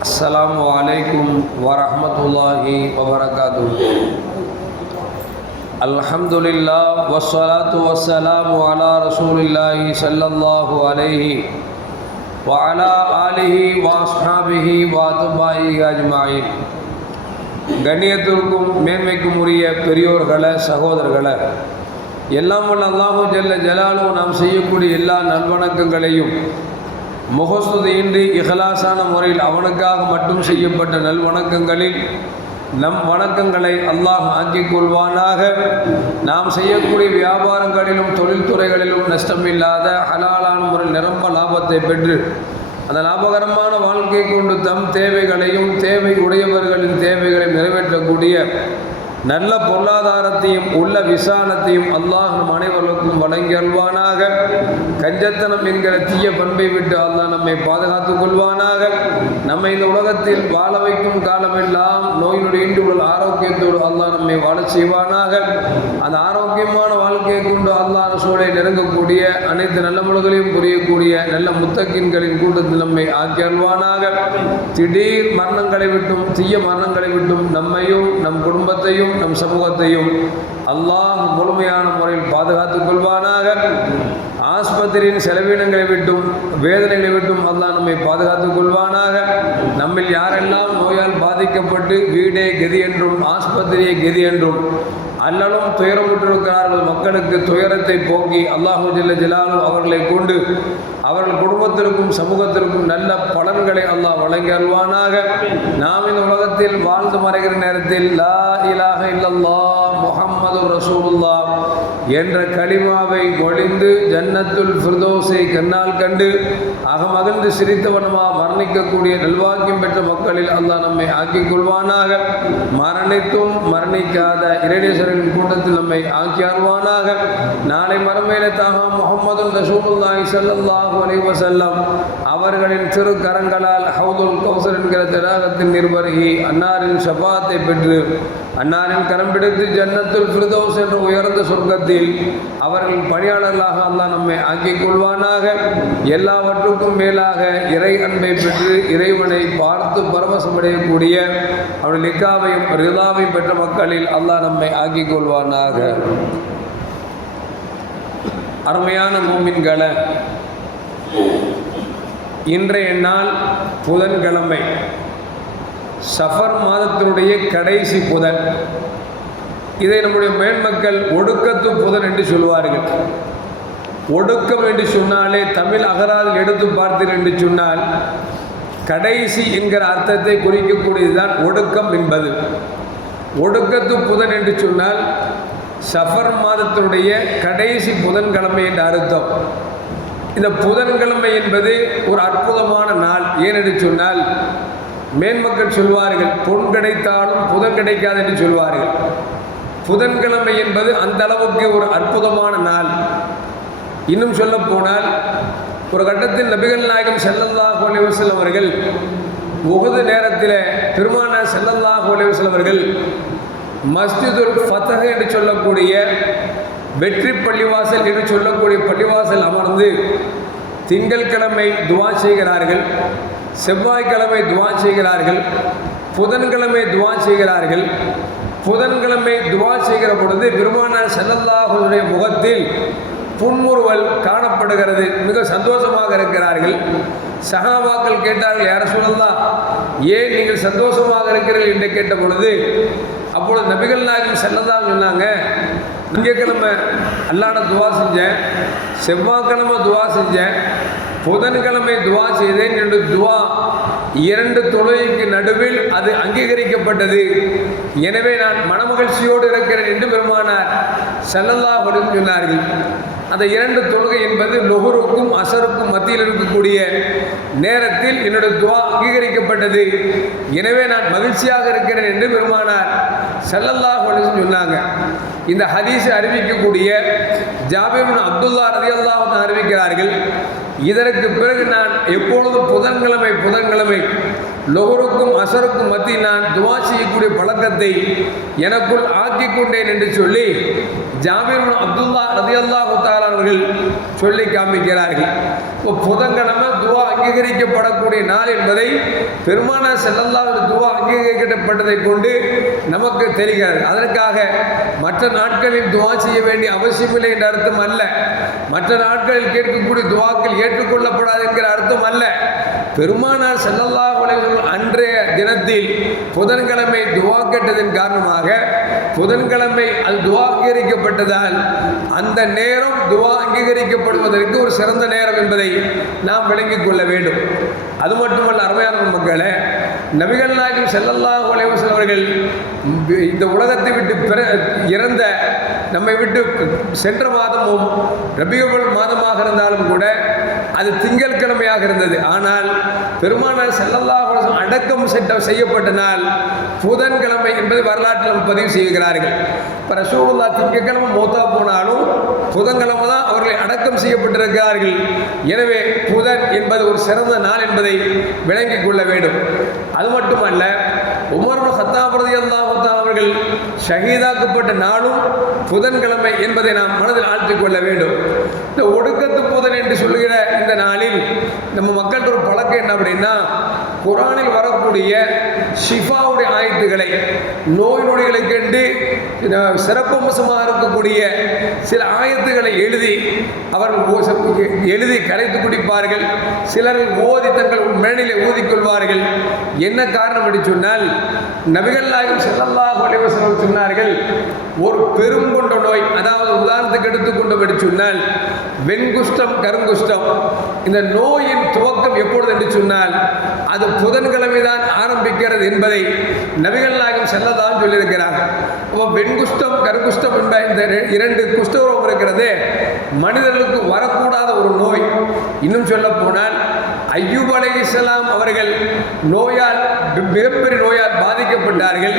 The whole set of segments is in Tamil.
அஸ்லாம் வலைக்கும் வரமத்துல்லாஹி வபரகாத்து அல்ஹம்துலில்லா வஸ்வலாத்து வசலாம் அலா ரசூலில்லாஹி சல்லல்லாஹு அலைஹி வாலா ஆலிஹி வாஸ்ஹாபிஹி வாத்துபாயி அஜ்மாயி கண்ணியத்திற்கும் மேன்மைக்கும் உரிய பெரியோர்களை சகோதரர்களை எல்லாம் அல்லாஹு ஜல்ல ஜலாலும் நாம் செய்யக்கூடிய எல்லா நல்வணக்கங்களையும் முகஸ்துதையின்றி இகலாசான முறையில் அவனுக்காக மட்டும் செய்யப்பட்ட நல்வணக்கங்களில் நம் வணக்கங்களை அல்லாஹ் ஆக்கிக் கொள்வானாக. நாம் செய்யக்கூடிய வியாபாரங்களிலும் தொழில்துறைகளிலும் நஷ்டமில்லாத ஹலாலான முறையில் நிரம்ப லாபத்தை பெற்று அந்த லாபகரமான வாழ்க்கை கொண்டு தம் தேவைகளையும் தேவை உடையவர்களின் தேவைகளை நிறைவேற்றக்கூடிய நல்ல பொருளாதாரத்தையும் உள்ள விசாலத்தையும் அல்லாஹ் நம் அனைவருக்கும் வழங்கி அல்வானாக கஞ்சத்தனம் என்கிற தீய பண்பை விட்டு அல்லாஹ் நம்மை பாதுகாத்துக் கொள்வானாக. நம்மை இந்த உலகத்தில் வாழ வைக்கும் காலமெல்லாம் நோயினுடைய இன்று உள்ள ஆரோக்கியத்தோடு அல்லாஹ் நம்மை வாழ செய்வானாக. அந்த ஆரோக்கியமான வாழ்க்கையை கொண்டு அல்லாஹ் சூழலை நெருங்கக்கூடிய அனைத்து நல்ல முழுகளையும் புரியக்கூடிய நல்ல முத்தக்கின்களின் கூட்டத்தில் நம்மை ஆக்கி அல்வானாக திடீர் மரணங்களை விட்டும் தீய மரணங்களை விட்டும் நம்மையும் நம் குடும்பத்தையும் நம் சமூகத்தையும் அல்லாஹ் முழுமையான முறையில் பாதுகாத்துக் கொள்வானாக. ஆஸ்பத்திரியின் செலவினங்களை விட்டும் வேதனைகளை விட்டும் அல்லாஹ் நம்மை பாதுகாத்துக் கொள்வானாக. நம்மில் யாரெல்லாம் நோயால் பாதிக்கப்பட்டு வீடே கதி என்றும் ஆஸ்பத்திரியை கதி என்றும் அல்லலும் துயரமுற்றிருக்கிறார்கள். மக்களுக்கு துயரத்தை போக்கி அல்லாஹு ஜில்ல ஜலாலும் அவர்களை கொண்டு அவர்கள் குடும்பத்திற்கும் சமூகத்திற்கும் நல்ல பலன்களை அல்லாஹ் வழங்கி அல்வானாக நாம் இந்த உலகத்தில் வாழ்ந்து மறைகிற நேரத்தில் லா இலாக இல்லல்லா முகம்மது ரசூலுல்லா என்ற களிமாவை ஒழிந்து ஜன்னத்துல் ஃபிர்தோஸை கண்ணால் கண்டு அகமகிழ்ந்து சிரித்தவனமா மரணிக்கக்கூடிய நல்வாக்கியம் பெற்ற மக்களில் அல்லாஹ் நம்மை ஆக்கிக் கொள்வானாக. மரணித்தும் மரணிக்காத இறைநேசரின் கூட்டத்தில் நம்மை ஆக்கி அருவானாக நாளை மரமேல தாகா முகமது ரசூலுல்லாஹி ஸல்லல்லாஹு அலைஹி வஸல்லம் அவர்களின் சிறு கரங்களால் ஹவுதுல் கௌசர் என்கிற திராகத்தின் நிர்வகி அன்னாரின் ஷபாத்தை பெற்று அன்னாரின் கரம் பிடித்து ஜன்னத்தில் ஃபிர்தௌஸ் என்ற உயர்ந்த சொர்க்கத்தில் அவர்களின் பணியாளர்களாக அல்லாஹ் நம்மை ஆக்கிக் கொள்வானாக. எல்லாவற்றுக்கும் மேலாக இறை அன்பை பெற்று இறைவனை பார்த்து பரவசமடையக்கூடிய அவருடைய நிக்காவையும் ரிதாவையும் பெற்ற மக்களில் அல்லாஹ் நம்மை ஆக்கிக் கொள்வானாக. அருமையான மூமின்களை இன்றைய நாள் புதன்கிழமை. சஃபர் மாதத்தினுடைய கடைசி புதன். இதை நம்முடைய மேன்மக்கள் ஒடுக்கத்து புதன் என்று சொல்வார்கள். ஒடுக்கம் என்று சொன்னாலே தமிழ் அகராதில் எடுத்து பார்த்தீர்கள் என்று சொன்னால் கடைசி என்கிற அர்த்தத்தை குறிக்கக்கூடியதுதான் ஒடுக்கம் என்பது. ஒடுக்கத்து புதன் என்று சொன்னால் சஃபர் மாதத்தினுடைய கடைசி புதன்கிழமை என்ற அர்த்தம். இந்த புதன்கிழமை என்பது ஒரு அற்புதமான நாள். ஏனென்று சொன்னால் மேன்மக்கள் சொல்வார்கள் பொன் கிடைத்தாலும் புதன் கிடைக்காது என்று சொல்வார்கள். புதன்கிழமை என்பது அந்த அளவுக்கு ஒரு அற்புதமான நாள். இன்னும் சொல்ல போனால் ஒரு கட்டத்தில் நபிகள் நாயகம் செல்லல்லா ஹோலிவசல் அவர்கள் முகது நேரத்தில் பெருமான செல்லல்லா ஹோலிவசல் அவர்கள் மஸ்ஜிதுல் ஃபத்தஹ் என்று சொல்லக்கூடிய வெற்றி பள்ளிவாசல் என்று சொல்லக்கூடிய பள்ளிவாசல் அமர்ந்து திங்கட்கிழமை துவா செய்கிறார்கள். செவ்வாய்க்கிழமை துவா செய்கிறார்கள் புதன்கிழமை துவா செய்கிறார்கள். புதன்கிழமை துவா செய்கிற பொழுது பெருமானார் செல்லல்லாஹுடைய முகத்தில் புன்முறுவல் காணப்படுகிறது. மிக சந்தோஷமாக இருக்கிறார்கள். சகாபாக்கள் கேட்டார்கள் யார சொல்லலாம் ஏன் நீங்கள் சந்தோஷமாக இருக்கிறீர்கள்? என்று கேட்ட பொழுது அப்பொழுது நபிகள் நாயகம் செல்லதான் சொன்னாங்க திங்கக்கிழமை அல்லாட துவா செஞ்சேன் செவ்வாய்க்கிழமை துவா செஞ்சேன் புதன்கிழமை துவா செய்தேன். என்று துவா இரண்டு தொழுகைக்கு நடுவில் அது அங்கீகரிக்கப்பட்டது. எனவே நான் மனமகிழ்ச்சியோடு இருக்கிறேன் என்று பெருமானார் செல்லல்லா சொன்னார்கள். அந்த இரண்டு தொழுகை என்பது நுகருக்கும் அசருக்கும் மத்தியில் இருக்கக்கூடிய நேரத்தில் என்னுடைய துவா அங்கீகரிக்கப்பட்டது. எனவே நான் மகிழ்ச்சியாக இருக்கிறேன் என்று பெருமானார் செல்லல்லா சொன்னாங்க. இந்த ஹதீஸை அறிவிக்கக்கூடிய ஜாபீர் அப்துல்லா ரதி அல்லாஹ் அறிவிக்கிறார்கள் இதற்கு பிறகு நான் எப்பொழுதும் புதன்கிழமை புதன்கிழமை லொகருக்கும் அசருக்கும் மத்தியில் நான் துவா செய்யக்கூடிய பழக்கத்தை எனக்குள் ஆக்கிக் கொண்டேன் என்று சொல்லி ஜாமீர் அப்துல்லா ரதியல்லாஹு அல்லாஹ் அவர்கள் சொல்லி காமிக்கிறார்கள். இப்போ புதன்கிழமை துவா அங்கீகரிக்கப்படக்கூடிய நாள் என்பதை பெருமான செல்லல்லாத துவா அங்கீகரிக்கப்பட்டதை கொண்டு நமக்கு தெரிகிறது. அதற்காக மற்ற நாட்களில் துவா செய்ய வேண்டிய அவசியமில்லை என்ற அர்த்தம் அல்ல. மற்ற நாட்களில் கேட்கக்கூடிய துவாக்கள் ஏற்றுக்கொள்ளப்படாது என்கிற அர்த்தம் அல்ல. பெருமானார் செல்லல்லா உலகம் அன்றைய தினத்தில் புதன்கிழமை துவா கேட்டதன் காரணமாக புதன்கிழமை அது துவா அங்கீகரிக்கப்பட்டதால் அந்த நேரம் துவா அங்கீகரிக்கப்படுவதற்கு ஒரு சிறந்த நேரம் என்பதை நாம் விளங்கிக் கொள்ள வேண்டும். அது மட்டுமல்ல அருமையான மக்களே நபிகள் நாயகம் செல்லல்லா உலகம் அவர்கள் இந்த உலகத்தை விட்டு பிற இறந்த நம்மை விட்டு சென்ற மாதமும் ரபியுல் மாதமாக இருந்தாலும் கூட அது திங்கட்கிழமையாக இருந்தது. ஆனால் பெருமானார் செல்லல்லா அடக்கம் செட்ட செய்யப்பட்ட நாள் புதன்கிழமை என்பதை வரலாற்றில் பதிவு செய்கிறார்கள். இப்போ ரசூலுல்லா திங்கக்கிழமை மூத்தா போனாலும் புதன்கிழமை தான் அவர்களை அடக்கம் செய்யப்பட்டிருக்கிறார்கள். எனவே புதன் என்பது ஒரு சிறந்த நாள் என்பதை விளங்கிக் கொள்ள வேண்டும். அது மட்டுமல்ல உமர் ஹத்தாபிரதி அல்லாஹ் அவர்கள் ஷஹீதாக்கப்பட்ட நாளும் புதன்கிழமை என்பதை நாம் மனதில் ஆழ்த்திக் கொள்ள வேண்டும். இந்த ஒடுக்கத்து புதன் என்று சொல்லுகிற இந்த நாளில் நம்ம மக்கள்கிட்ட ஒரு பழக்கம் என்ன அப்படின்னா குரானில் வரக்கூடிய ஷிஃபாவுடைய ஆயத்துகளை நோய் நொடிகளை கண்டு சிறப்பம்சமாக இருக்கக்கூடிய சில ஆயத்துகளை எழுதி அவர்கள் எழுதி கரைத்து குடிப்பார்கள். சிலர் ஓதி தங்கள் மேனிலே ஊதிக்கொள்வார்கள் என்ன காரணம் என்று சொன்னால் நபிகள் நாயகம் ஸல்லல்லாஹு சொன்னார்கள் ஒரு பெரும் கொண்ட நோய் அதாவது உதாரணத்துக்கு எடுத்துக்கொண்டோம் என்று சொன்னால் வெண்குஷ்டம் கருங்குஷ்டம் இந்த நோயின் துவக்கம் எப்பொழுது என்று சொன்னால் அது புதன்கிழமை தான் ஆரம்பிக்கிறது என்பதை நபிகள் நாயகம் செல்லதான் சொல்லியிருக்கிறார்கள் அப்போ வெண்குஷ்டம் கருங்குஷ்டம் என்ப இந்த இரண்டு குஷ்டரோகம் இருக்கிறது மனிதர்களுக்கு வரக்கூடாத ஒரு நோய். இன்னும் சொல்ல போனால் ஐயூப் அலைஹிஸ்ஸலாம் அவர்கள் நோயால் மிகப்பெரிய நோயால் பாதிக்கப்பட்டார்கள்.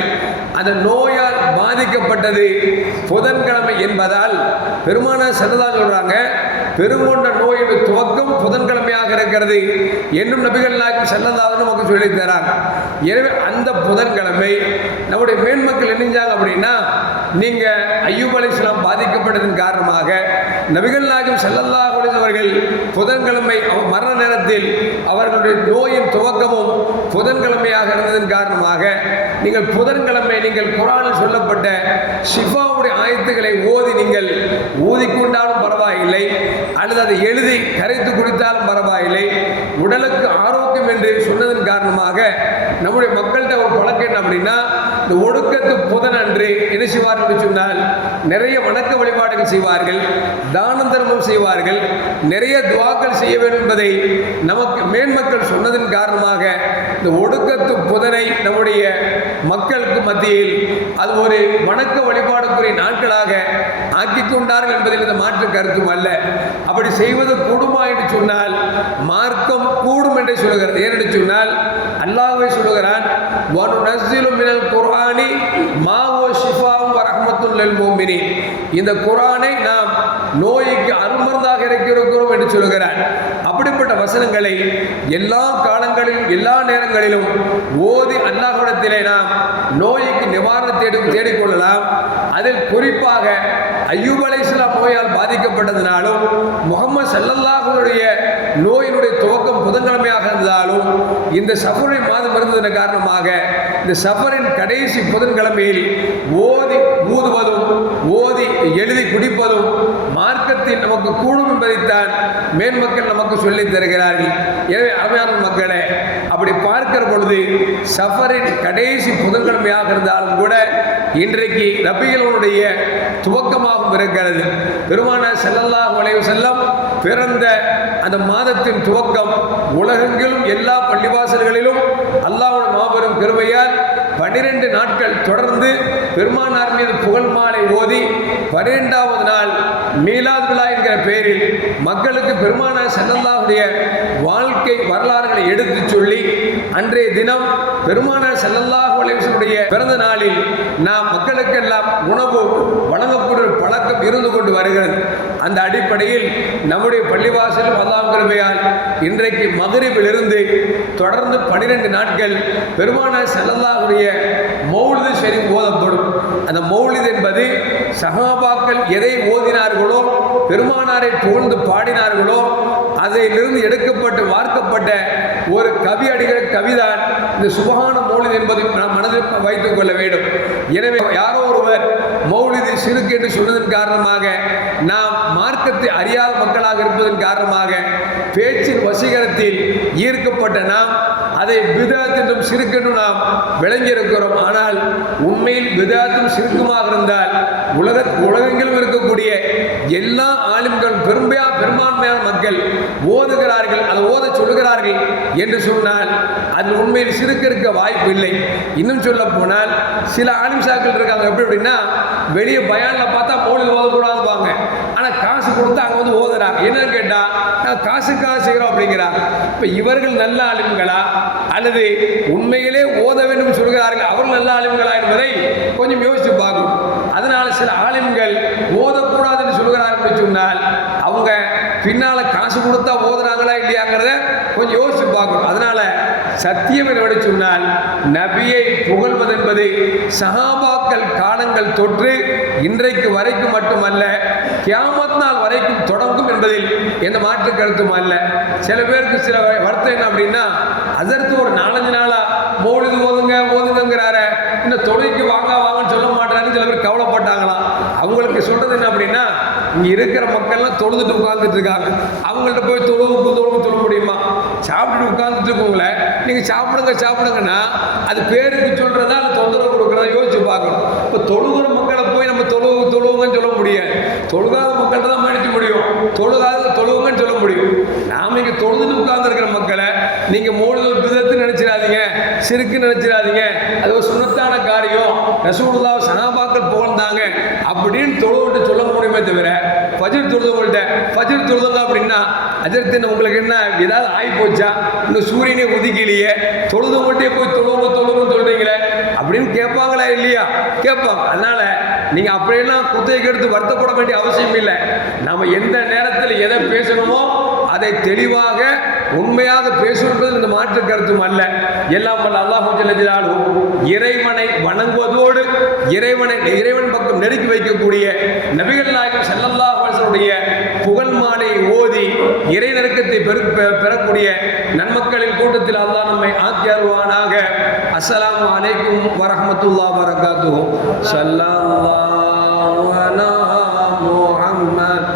அந்த நோயால் பாதிக்கப்பட்டது புதன்கிழமை என்பதால் பெருமானார் செல்லதான் சொல்கிறாங்க பெருங்கொண்ட நோயின் துவக்கம் புதன்கிழமையாக இருக்கிறது என்னும் நபிகள் நாயகம் செல்லதாக நமக்கு சொல்லித் தராங்க. எனவே அந்த புதன்கிழமை நம்முடைய மேன்மக்கள் என்னஞ்சாங்க அப்படின்னா நீங்கள் ஐயூப் அலைஹிஸ்ஸலாம் பாதிக்கப்பட்டதன் காரணமாக நபிகள் நாயகம் ஸல்லல்லாஹு அலைஹி அவர்கள் புதன்கிழமை மரண நேரத்தில் அவர்களுடைய நோயின் துவக்கமும் புதன்கிழமையாக இருந்ததன் காரணமாக நீங்கள் புதன்கிழமை நீங்கள் குரானில் சொல்லப்பட்ட ஷிஃபாவுடைய ஆயத்துக்களை ஓதி நீங்கள் ஊதி கொண்டாலும் பரவாயில்லை அல்லது அதை எழுதி கரைத்து குடித்தாலும் பரவாயில்லை உடலுக்கு ஆரோக்கியம் என்று சொன்னதன் காரணமாக நம்முடைய மக்கள்கிட்ட ஒரு பழக்கம் என்ன அப்படின்னா இந்த ஒடுக்க புதன் அன்று என்ன செய்வார் என்று சொன்னால் நிறைய வணக்க வழிபாடுகள் செய்வார்கள் தான தர்மம் செய்வார்கள் நிறைய துவாக்கள் செய்ய வேண்டும் என்பதை நமக்கு மேன்மக்கள் சொன்னதன் காரணமாக இந்த ஒடுக்கத்து புதனை நம்முடைய மக்களுக்கு மத்தியில் அது ஒரு வணக்க வழிபாடுக்குரிய நாட்களாக ஆக்கி கொண்டார்கள் என்பதில் இந்த மாற்று கருத்தும் அல்ல. அப்படி செய்வது கூடுமா என்று சொன்னால் மார்க்கம் கூடும் என்று சொல்லுகிறது. ஏனென்று சொன்னால் அல்லாஹை சொல்லுகிறான் குர்ஆனி மாவோ ஷிஃபாவும் வரஹமத்துல் மோமினி இந்த குரானை நாம் நோய்க்கு அருமருந்தாக இருக்கிறோம் என்று சொல்கிறான் அப்படிப்பட்ட வசனங்களை எல்லா காலங்களிலும் எல்லா நேரங்களிலும் ஓதி அல்லாஹ்விடத்திலே நாம் நோய்க்கு நிவாரணம் தேடி தேடிக்கொள்ளலாம். அதில் குறிப்பாக ஐயூப் அலைஹிஸ்ஸலாம் நோயால் பாதிக்கப்பட்டதினாலும் முகமது சல்லல்லாஹுடைய நோயினுடைய துவக்கம் புதன்கிழமையாக இருந்தாலும் இந்த சஃபருடைய மாதம் இருந்ததன் காரணமாக இந்த சஃபரின் கடைசி புதன்கிழமையில் ஓதி ஊதுவதும் ஓதி எழுதி குடிப்பதும் மார்க்கத்தில் நமக்கு கூடும் என்பதைத்தான் மேன்மக்கள் நமக்கு சொல்லித் தருகிறார்கள். எனவே அருமையான மக்களே அப்படி பார்க்கிற பொழுது சஃபரின் கடைசி புதன்கிழமையாக இருந்தாலும் கூட இன்றைக்கு ரபிகளுடைய துவக்கமாகவும் இருக்கிறது. பெருமான செல்லல்லா வளைவு செல்லம் பிறந்த அந்த மாதத்தின் துவக்கம் உலகெங்கிலும் எல்லா பள்ளிவாசல்களிலும் அல்லாவோட மாபெரும் கிருபையால் பன்னிரெண்டு நாட்கள் தொடர்ந்து பெருமானார் மீது புகழ் மாலை ஓதி பன்னிரெண்டாவது நாள் மீலாது விழா பேரில் மக்களுக்கு பெருமானார் செல்லல்லாவுடைய வாழ்க்கை வரலாறுகளை எடுத்து சொல்லி அன்றைய தினம் பெருமானார் ஸல்லல்லாஹு அலைவசனுடைய பிறந்த நாளில் நாம் மக்களுக்கெல்லாம் உணவு வழங்கக்கூடிய பழக்கம் இருந்து கொண்டு வருகிறது. அந்த அடிப்படையில் நம்முடைய பள்ளிவாசல் அல்லாஹ் கிருபையால் இன்றைக்கு மகரிபிலிருந்து தொடர்ந்து பனிரெண்டு நாட்கள் பெருமானார் செல்லல்லாவுடைய மௌலிது சரி ஓதப்படும். அந்த மௌலிது என்பது சகாபாக்கள் எதை ஓதினார் பெருமானாரை புகழ்ந்து பாடினார்களோ அதிலிருந்து எடுக்கப்பட்டு வார்க்கப்பட்ட ஒரு கவி அடிகிற கவிதான் இந்த சுபகான மௌலிது என்பதை நாம் மனதில் வைத்துக் கொள்ள வேண்டும். எனவே யாரோ ஒருவர் மௌலிது சிறுக்கு என்று சொன்னதன் காரணமாக நாம் மார்க்கத்தை அறியாத மக்களாக இருப்பதன் காரணமாக பேச்சின் வசீகரத்தில் ஈர்க்கப்பட்ட நாம் அதை பிதாத் என்றும் சிறுக்கென்றும் நாம் விளங்கியிருக்கிறோம். ஆனால் உண்மையில் விதாத்தும் சிறுக்குமாக இருந்தால் உலக உலகெங்கிலும் இருக்கக்கூடிய எல்லா ஆலிம்களும் பெரும்பையா பெரும்பான்மையான மக்கள் ஓதுகிறார்கள் அதை ஓத சொல்லுகிறார்கள் என்று சொன்னால் அதில் உண்மையில் சிறுக்கு இருக்க வாய்ப்பு இல்லை. இன்னும் சொல்ல போனால் சில ஆலிம்சாக்கள் இருக்காங்க. எப்படி அப்படின்னா வெளியே பயானில் பார்த்தா மௌலில் ஓதக்கூடாதுவாங்க கொடுத்து அங்கே வந்து ஓதுறாங்க. என்னன்னு கேட்டால் நான் காசுக்காக செய்கிறோம் அப்படிங்கிறா. இப்போ இவர்கள் நல்ல ஆளுங்களா அல்லது உண்மையிலே ஓத வேண்டும் சொல்கிறார்கள் அவர்கள் நல்ல ஆளுங்களா என்பதை கொஞ்சம் யோசித்து பார்க்கணும். அதனால் சில ஆளுங்கள் ஓதக்கூடாதுன்னு சொல்கிறார்கள் சொன்னால் அவங்க பின்னால் காசு கொடுத்தா ஓதுறாங்களா இல்லையாங்கிறத கொஞ்சம் யோசிச்சு பார்க்கணும். அதனால் சத்தியம் என்னவென்று சொன்னால் நபியை புகழ்வது என்பது சஹாபாக்கள் காலங்கள் தொற்று இன்றைக்கு வரைக்கும் மட்டுமல்ல கியாமத் நாள் வரைக்கும் தொடங்கும் என்பதில் எந்த மாற்று கருத்தும் அல்ல. சில பேருக்கு சில வருத்தம் என்ன அப்படின்னா அதற்கு ஒரு நாலஞ்சு நாளா போடுது ஓதுங்க ஓதுங்கிறார இன்னும் தொழுகைக்கு வாங்க வாங்கன்னு சொல்ல மாட்டாருன்னு சில பேர் கவலைப்பட்டாங்களாம். அவங்களுக்கு சொல்றது என்ன அப்படின்னா இங்க இருக்கிற மக்கள்லாம் தொழுதுட்டு உட்கார்ந்துட்டு இருக்காங்க. அவங்கள்ட்ட போய் தொழுவுக்கு தொழுவு சொல்ல முடியுமா? சாப்பிட்டு உட்காந்துட்டு இருக்கவங்கள நீங்கள் சாப்பிடுங்க சாப்பிடுங்கன்னா அது பேருக்கு சொல்கிறதா அது தொந்தரவு கொடுக்குறதா யோசிச்சு பார்க்கணும். இப்போ தொழுகிற மக்களை போய் நம்ம தொழு தொழுவுங்கன்னு சொல்ல முடியாது. தொழுகாத மக்கள்கிட்ட தான் மன்னிக்க முடியும். தொழுகாத தொழுவுங்கன்னு சொல்ல முடியும். நாம இங்கே தொழுதுட்டு உட்கார்ந்துருக்கிற மக்களை நீங்கள் மூணு விதத்து நினச்சிடாதீங்க. சிறுக்கு நினச்சிடாதீங்க. அது ஒரு சுண்ண ரசூலுல்லா சனாபாக்கள் புகழ்ந்தாங்க அப்படின்னு தொழுவிட்டு சொல்ல முடியுமே தவிர ஃபஜ்ர் தொழுதவங்கள்ட்ட ஃபஜ்ர் தொழுதவங்க அப்படின்னா அஜர்த்தின் உங்களுக்கு என்ன ஏதாவது ஆகி போச்சா இன்னும் சூரியனே உதிக்கலையே தொழுதவங்கள்ட்டே போய் தொழுவு தொழுவுன்னு சொல்றீங்களே அப்படின்னு கேட்பாங்களா இல்லையா? கேட்பாங்க. அதனால நீங்கள் அப்படியெல்லாம் குத்தைக்கு எடுத்து வருத்தப்பட வேண்டிய அவசியம் இல்லை. நம்ம எந்த நேரத்தில் எதை பேசணுமோ அதை தெளிவாக உண்மையாக பேசுவது இந்த மாற்று கருத்தும் அல்ல. எல்லாம் வல்ல அல்லாஹு ஜல்லஜலாலும் இறைவனை வணங்குவதோடு இறைவனை இறைவன் பக்கம் நெருக்கி வைக்கக்கூடிய நபிகள் நாயகம் ஸல்லல்லாஹு அலைஹி புகழ் மாலை ஓதி இறை நெருக்கத்தை பெரு பெ- பெறக்கூடிய நன்மக்களின் கூட்டத்தில் அல்லாஹ் நம்மை ஆக்கி அருள்வானாக. அலைக்கும் வரஹ்மத்துல்லாஹி வரகாத்துஹு சல்லா அலா முஹம்மத்.